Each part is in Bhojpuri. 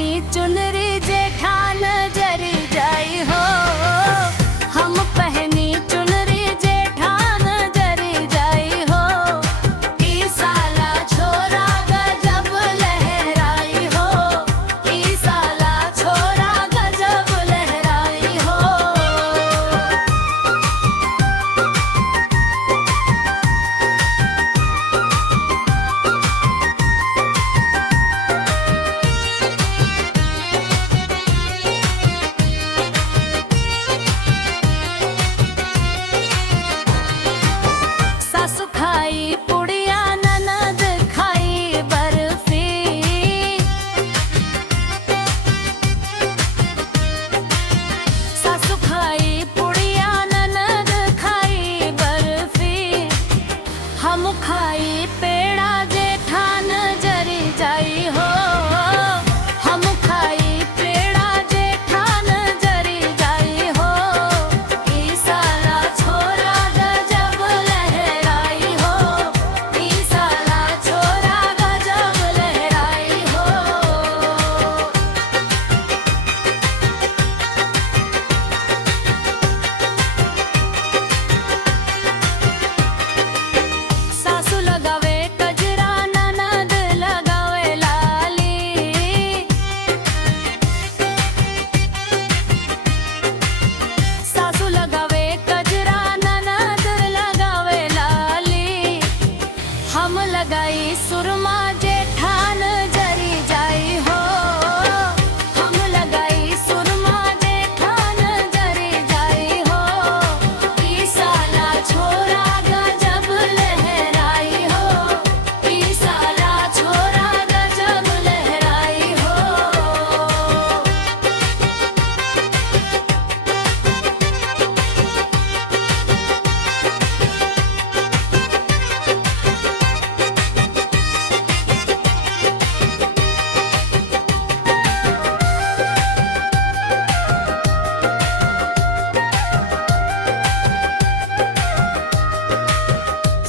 पहनी चुनरी जेठान जरी जाई हो। हम पहनी चुनरी जेठान जरी जाई हो। ई साला छोरा गजब लहराई हो। ई साला छोरा गजब लहराई हो। सासु खाई पुड़िया ननद खाई बर्फी। सासु खाई पुड़िया ननद खाई बर्फी। हम खाई पेड़ा जेठान जरी जाई हो। हम खाई पेड़ा जेठान जरी जाई हो। ई साला छोरा गजब लहराई हो। ई साला छोरा गजब लहराई हो। सासु लगावे कजरा ननद लगावे लाली। सासु लगावे कजरा ननद लगावे लाली। हम लगाई सुरमा जेठान जरी जाई हो। हम लगाई सुरमा जेठान जरी जाई हो। ई साला छोरा गजब लहराई हो। ई साला छोरा गजब लहराई हो।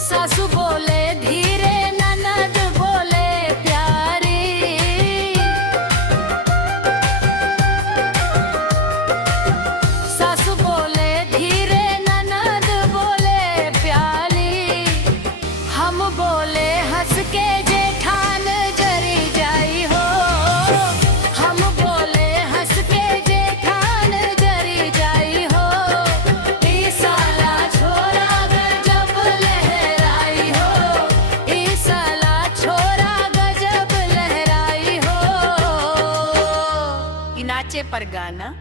सासु बोले धीरे ननद बोले प्यारी। सासु बोले धीरे ननद बोले प्यारी। हम बोले हंस के जेठान जरी जाई हो। हम बोले हंस के जेठान जरी जाई हो। ई साला छोरा गजब लहराई हो। ई साला छोरा गजब लहराई हो। नाचे पर गाना